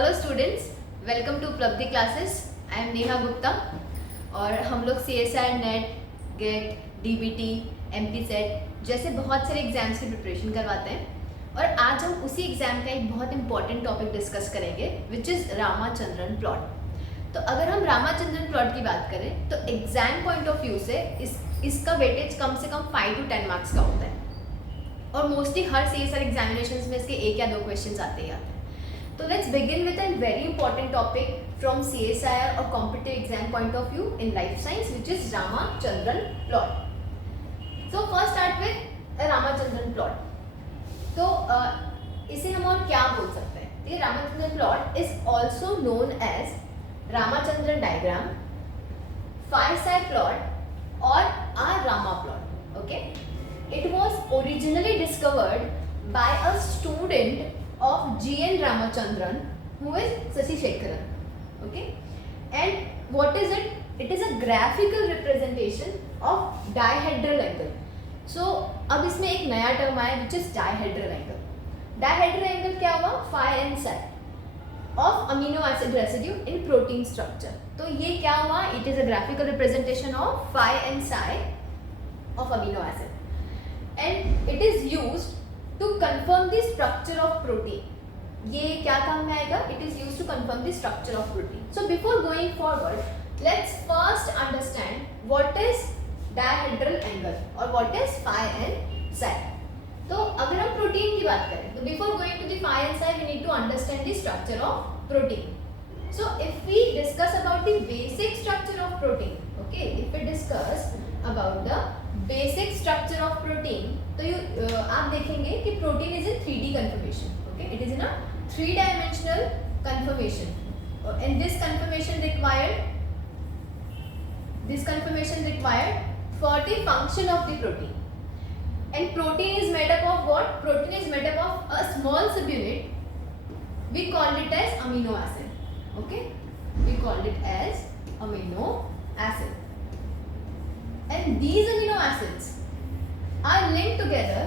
Hello students, welcome to Uplabdhi classes. I am Neha Gupta और हम लोग CSIR NET, GATE, DBT, MP SET जैसे बहुत सारे एग्जाम्स की प्रिपरेशन करवाते हैं और आज हम उसी एग्जाम का एक बहुत इंपॉर्टेंट टॉपिक डिस्कस करेंगे विच इज़ रामाचंद्रन प्लॉट। तो अगर हम रामाचंद्रन प्लॉट की बात करें तो एग्जाम पॉइंट ऑफ व्यू से इसका वेटेज कम से कम 5 to 10 मार्क्स का होता है और मोस्टली हर CSIR एग्जामिनेशन में इसके एक या दो क्वेश्चन आते ही आते हैं। So let's begin with a very important topic from CSIR or competitive exam point of view in life science, which is Ramachandran plot. So first start with a Ramachandran plot. तो इसे हम और क्या बोल सकते हैं? ये Ramachandran plot is also known as Ramachandran diagram, Fire plot or Rama plot. Okay? It was originally discovered by a student of G.N. Ramachandran, who is Shashi Shekharan. Okay, and what is it? It is a graphical representation of dihedral angle. So अब इसमें एक नया टर्म आया which is dihedral angle. Dihedral angle क्या हुआ? Phi and psi of amino acid residue in protein structure. तो ये क्या हुआ? It is a graphical representation of phi and psi of amino acid, and it is used to confirm the structure of protein. ये क्या काम में आएगा? It is used to confirm the structure of protein. So before going forward, let's first understand what is dihedral angle और what is phi and psi. तो अगर हम प्रोटीन की बात करें तो before going to the phi and psi, we need to understand the structure of protein. So if we discuss about the basic structure of protein, okay, if we discuss about the basic structure of protein, तो आप देखेंगे कि protein is in 3D conformation. Okay, it is in a 3 dimensional conformation and this conformation required for the function of the protein. And protein is made up of what? Protein is made up of a small subunit. We called it as amino acid. Okay, we called it as amino acid. And these amino acids are linked together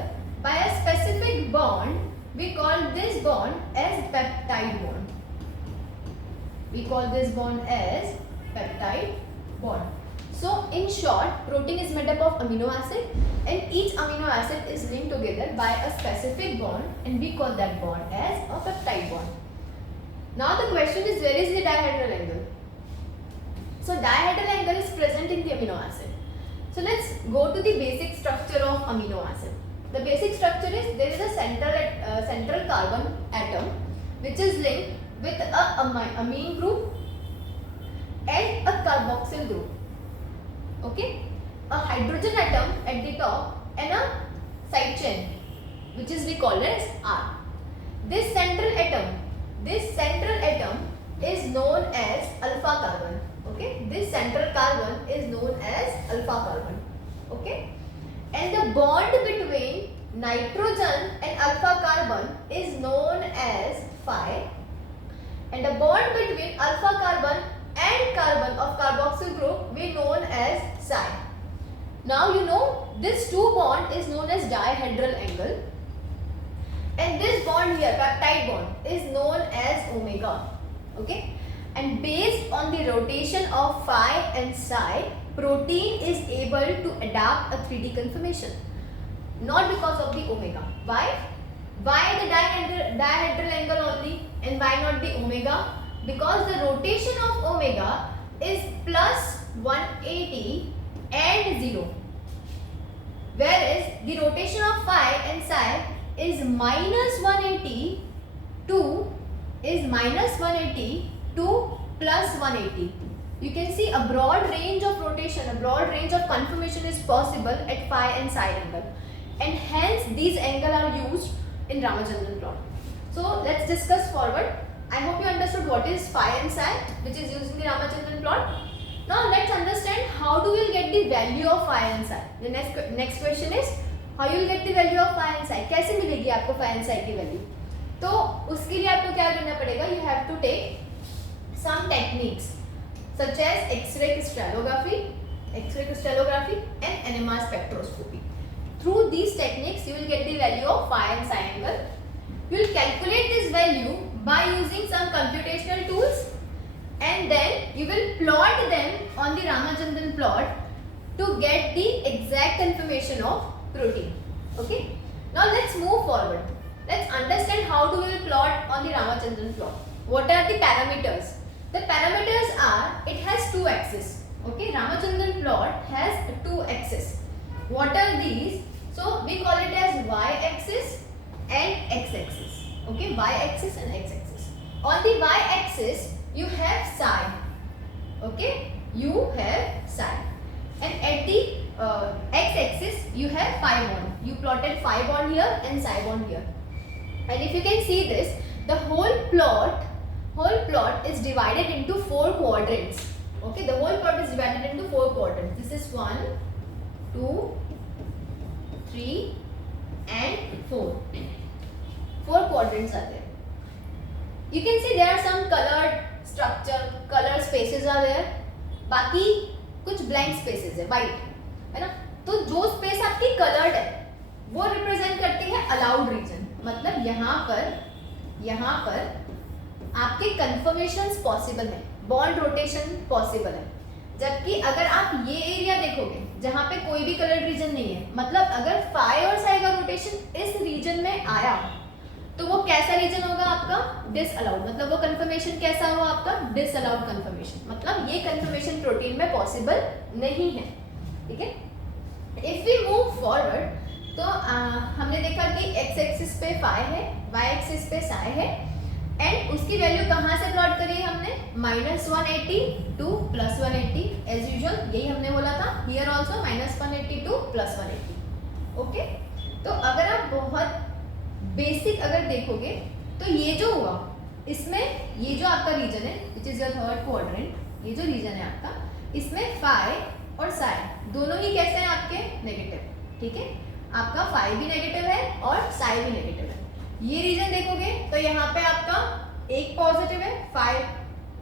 by a specific bond. We call this bond as peptide bond. We call this bond as peptide bond. So in short, protein is made up of amino acid and each amino acid is linked together by a specific bond and we call that bond as a peptide bond. Now the question is, where is the dihedral angle? So dihedral angle is present in the amino acid. So let's go to the basic structure of amino acid. The basic structure is there is a central carbon atom which is linked with a amine group and a carboxyl group. Okay, a hydrogen atom at the top and a side chain which is we call as R. This central atom is known as alpha carbon. Okay, this central carbon is known as alpha carbon. Okay, and the bond between nitrogen and alpha carbon is known as phi, and the bond between alpha carbon and carbon of carboxyl group we known as psi. Now you know this two bond is known as dihedral angle, and this bond here, peptide bond, is known as omega. Okay, and based on the rotation of phi and psi, protein is able to adapt a 3D conformation, not because of the omega. Why the dihedral angle only and why not the omega? Because the rotation of omega is plus 180 and 0, whereas the rotation of phi and psi is minus 180 to plus 180. You can see a broad range of rotation, a broad range of conformation is possible at phi and psi angle, and hence these angle are used in Ramachandran plot. So let's discuss forward. I hope you understood what is phi and psi which is used in the Ramachandran plot. Now let's understand how do we get the value of phi and psi. The next question is how you will get the value of phi and psi. कैसे मिलेगी आपको phi and psi की वैल्यू? तो उसके लिए आपको क्या करना पड़ेगा? You have to take some techniques such as X-ray crystallography and NMR spectroscopy. Through these techniques, you will get the value of phi and psi angle. You will calculate this value by using some computational tools, and then you will plot them on the Ramachandran plot to get the exact information of protein. Okay, now let's move forward. Let's understand how do we plot on the Ramachandran plot. What are the parameters? The parameters are, it has two axes. Okay, Ramachandran plot has two axes. What are these? So we call it as y-axis and x-axis. Okay, y-axis and x-axis. On the y-axis you have psi. Okay, you have psi. And at the x-axis you have phi bond. You plotted phi bond here and psi bond here. And if you can see this, the whole plot is divided into 4 quadrants. Okay, the whole plot is divided into 4 quadrants. This is 1, 2, 3 and 4. 4 quadrants are there. You can see there are some colored structure, color spaces are there. बाकी कुछ blank spaces है, वाइट है ना. तो जो स्पेस आपकी कलर्ड है वो रिप्रेजेंट करती है अलाउड रीजन. मतलब यहाँ पर आपके कंफर्मेशंस पॉसिबल है, बॉन्ड रोटेशन पॉसिबल है. जबकि अगर आप ये एरिया देखोगे जहाँ पे कोई भी कलर्ड रीजन नहीं है, मतलब अगर फाई और साई का रोटेशन इस रीजन में आया तो वो कैसा रीजन होगा आपका? डिसअलाउड. मतलब वो कंफर्मेशन कैसा हुआ आपका? Disallowed confirmation. मतलब ये कंफर्मेशन प्रोटीन में पॉसिबल नहीं है. ठीक है. इफ वी मूव फॉरवर्ड तो हमने देखा कि एक्स एक्सिस पे फाई है, वाई एक्सिस पे साई है, एंड उसकी वैल्यू कहाँ से प्लॉट करी है हमने? -180 टू +180 एज यूजुअल. यही हमने बोला था. Here also -180 to +180. ओके. तो अगर आप बहुत बेसिक अगर देखोगे तो ये जो हुआ इसमें ये जो आपका रीजन है which is your third quadrant, ये जो रीजन है आपका, इसमें फाई और साई दोनों ही कैसे हैं आपके? नेगेटिव. ठीक है. आपका फाई भी नेगेटिव है और साई भी नेगेटिव है. ये रीजन देखोगे तो यहाँ पे आपका एक पॉजिटिव है, फाई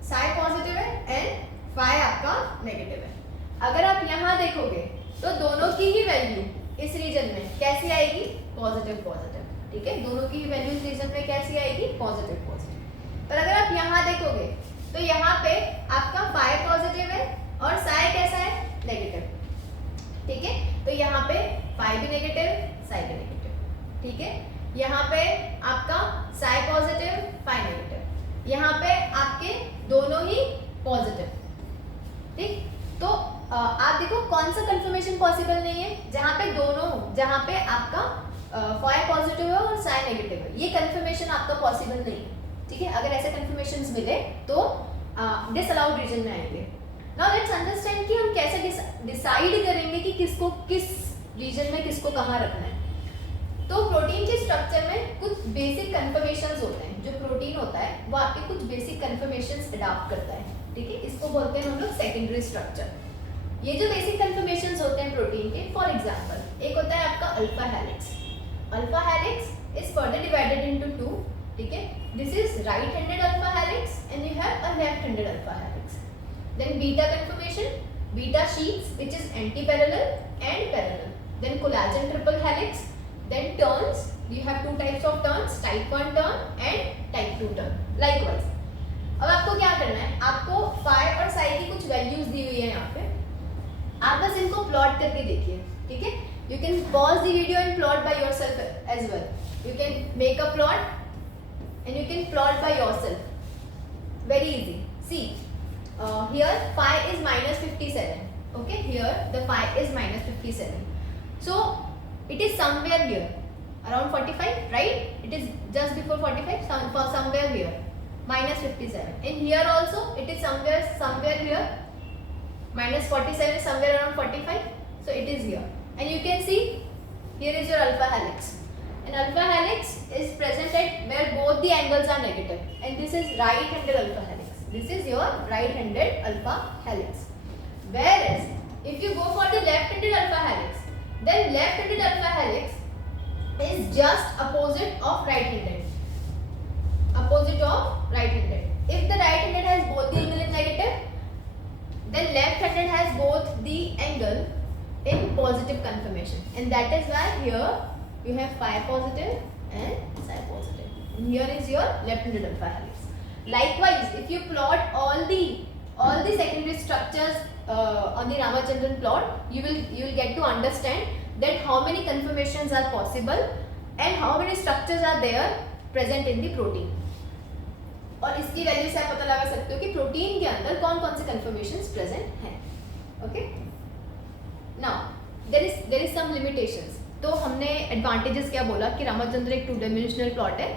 साई पॉजिटिव है एंड फाई आपका नेगेटिव है. अगर आप यहाँ देखोगे तो दोनों की ही वैल्यू इस रीजन में कैसी आएगी? Positive positive. ठीक है. दोनों की ही वैल्यू इस रीजन में कैसी आएगी? Positive positive. पर अगर आप यहाँ देखोगे तो यहाँ पे आपका फाई पॉजिटिव है और साई कैसा है? नेगेटिव. ठीक है. तो यहाँ पे फाई भी नेगेटिव, साई भी नेगेटिव. ठीक है. यहाँ पे आपका साई पॉजिटिव, फाई नेगेटिव. यहाँ पे आपके दोनों ही पॉजिटिव. ठीक. तो आप देखो कौन सा कंफर्मेशन पॉसिबल नहीं है? जहाँ पे दोनों हो, जहाँ पे आपका फाई पॉजिटिव है और साई नेगेटिव है, ये कंफर्मेशन आपका पॉसिबल नहीं है. ठीक है. अगर ऐसे कंफर्मेशंस मिले तो डिसअलाउड रीजन में आएंगे. नाउ लेट्स अंडरस्टैंड कि हम कैसे डिसाइड करेंगे कि किसको किस रीजन में किसको कहाँ रखना है. तो प्रोटीन के स्ट्रक्चर में कुछ बेसिक कंफर्मेशंस होते हैं. जो प्रोटीन होता है वो आपके कुछ बेसिक कंफर्मेशंस अडॉप्ट करता है. ठीक है. इसको बोलते हैं हम लोग सेकेंडरी स्ट्रक्चर. ये जो बेसिक कंफर्मेशंस होते हैं प्रोटीन के, फॉर एग्जांपल एक होता है आपका alpha helix. Alpha helix is further divided into 2. ठीक है. This is right handed alpha helix and you have a left handed alpha helix. Then beta conformation, beta sheets which is anti parallel and parallel. Then collagen triple helix. Then turns, you have 2 types of turns, type 1 turn and type 2 turn. Likewise. अब आपको क्या करना है? आपको फाई और साई की कुछ वैल्यूज दी हुई है यहाँ पे. आप बस इनको प्लॉट करके देखिए. ठीक है. You can pause the video and plot by yourself as well. You can make a plot and you can plot by yourself. Very easy. See, here phi is -57. Okay, here the phi is -57. So it is somewhere here around 45, right? It is just before 45, somewhere here -57. And here also it is somewhere here -47 is somewhere around 45. So it is here, and you can see here is your alpha helix, and alpha helix is present at where both the angles are negative, and this is right handed alpha helix. This is your right handed alpha helix. Whereas if you go for the left handed alpha helix, then left handed alpha helix is just opposite of right handed. Opposite of right handed. If the right handed has both the angle in negative, then left handed has both the angle in positive conformation, and that is why here you have phi positive and psi positive, and here is your left handed alpha helix. Likewise, if you plot all the secondary structures on the Ramachandran plot, you will get to understand that how many conformations are possible and how many structures are there present in the protein. और इसकी वैल्यू से आप पता लगा सकते हो कि प्रोटीन के अंदर कौन कौन से कंफर्मेशंस प्रेजेंट हैं. Okay, now there is some limitations. तो हमने एडवांटेजेस क्या बोला कि रामाचंद्र एक 2 डायमेंशनल प्लॉट है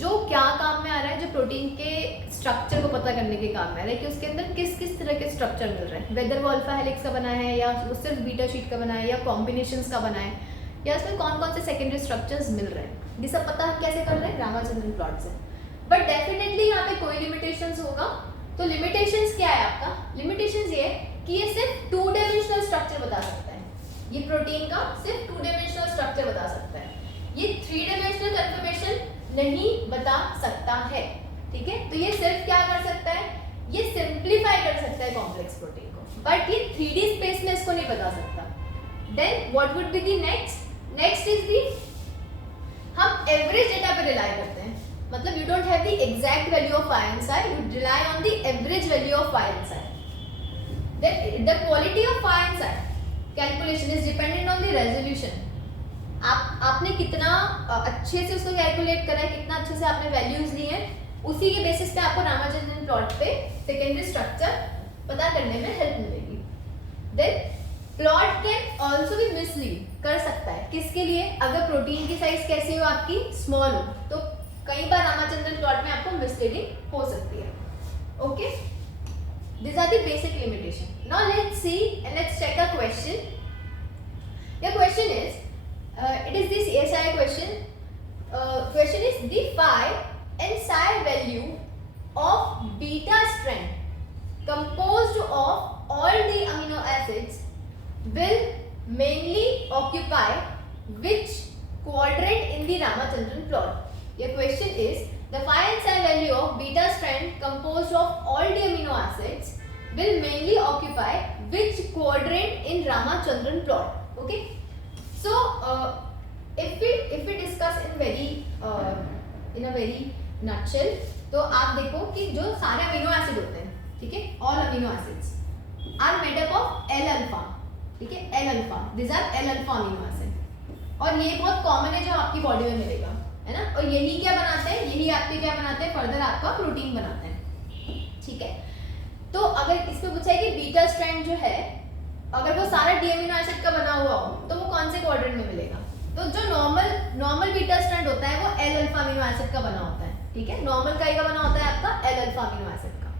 जो क्या काम में आ रहा है, जो प्रोटीन के स्ट्रक्चर को पता करने के काम में आ रहा है कि उसके अंदर किस किस तरह के स्ट्रक्चर मिल रहे हैं, वेदर वो अल्फा हेलिक्स का बना है या वो सिर्फ बीटा शीट का बना है या कॉम्बिनेशंस का बना है या इसमें कौन कौन से सेकेंडरी स्ट्रक्चर्स मिल रहे हैं. ये सब पता हम कैसे कर रहे हैं? रामाचंद्रन प्लॉट से. बट डेफिनेटली यहाँ पे कोई लिमिटेशंस होगा. तो लिमिटेशंस क्या है आपका? लिमिटेशंस ये है कि ये सिर्फ 2 डायमेंशनल स्ट्रक्चर बता सकता है. ये प्रोटीन का सिर्फ 2 डायमेंशनल स्ट्रक्चर बता सकता है. ये 3 डायमेंशनल कंफर्मेशन नहीं बता सकता है. ठीक है, तो ये सिर्फ क्या कर सकता है? ये सिंप्लीफाई कर सकता है कॉम्प्लेक्स प्रोटीन को, बट ये 3D स्पेस में इसको नहीं बता सकता. Then what would be the next is the, हम एवरेज डेटा पे रिलाई करते हैं. मतलब you don't have the exact value of INSI, you rely on the average value of INSI. Then the quality of INSI calculation is dependent on the resolution. आपने कितना अच्छे से उसको कैलकुलेट करा है, कितना अच्छे से आपने वैल्यूज ली हैं, उसी के बेसिस पे आपको रामाचंद्रन प्लॉट पे सेकेंडरी स्ट्रक्चर पता करने में हेल्प मिलेगी. Then plot can also be mislead कर सकता है. किसके लिए? अगर प्रोटीन की साइज कैसी हो आपकी? स्मॉल हो, तो कई बार रामाचंद्रन प्लॉट में आपको मिसलीडिंग हो सकती है. Okay, these are the basic limitation. Now let's see and let's check a question. The question is it is this CSI question. Question is the phi and psi value of beta strand composed of all the amino acids will mainly occupy which quadrant in the Ramachandran plot. Your question is the phi and psi value of beta strand composed of all the amino acids will mainly occupy which quadrant in Ramachandran plot. Okay, so if we discuss in a very nutshell, तो आप देखो कि जो सारे amino acid होते हैं, ठीक है, all amino acids are made up of L alpha. ठीक है, L alpha, these are L alpha amino acid. और ये बहुत कॉमन है जो आपकी बॉडी में मिलेगा, है ना. और यही क्या बनाते हैं? यही आपके क्या बनाते हैं? फर्दर आपका प्रोटीन बनाते हैं. ठीक है, तो अगर इसमें पूछा है कि बीटा स्ट्रैंड जो है अगर वो सारा डी अमीनो एसिड का बना हुआ हो तो वो कौन से क्वाड्रेंट में मिलेगा? तो जो नॉर्मल बीटा स्ट्रैंड होता है वो एल अल्फा अमीनो एसिड का बना होता है. ठीक है, नॉर्मल का बना होता है आपका एल अल्फा अमीनो एसिड का.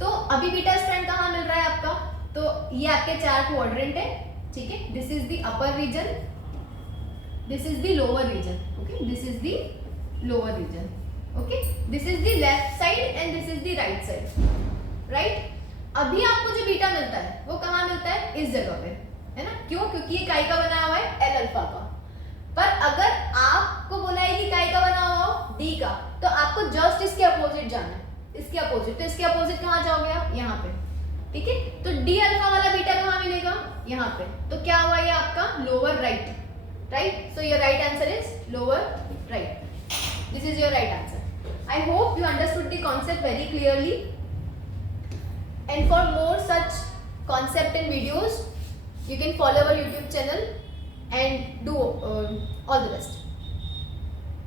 तो अभी बीटा स्ट्रैंड कहाँ मिल रहा है आपका? तो ये आपके 4 क्वाड्रेंट है. ठीक है, this is the upper region, this is the lower region. Okay, this is the lower region. Okay, this is the left side and this is the right side. Right, अभी आपको जो बीटा मिलता है वो कहाँ मिलता है? इस जगह पे, है ना. क्यों? क्योंकि ये काय का बना हुआ है? एल अल्फा का. पर अगर आपको बोला है कि काय का बना हुआ हो? डी का, तो आपको जस्ट इसके अपोजिट जाना है, इसके अपोजिट. तो इसके अपोजिट कहाँ जाओगे आप? यहाँ पे. ठीक है, तो डी अल्फा वाला बीटा कहाँ मिलेगा? यहाँ पे. तो क्या हुआ ये आपका? Lower right. Right, so your right answer is lower right. This is your right answer. I hope you understood the concept very clearly. And for more such concept and videos, you can follow our YouTube channel and do all the best.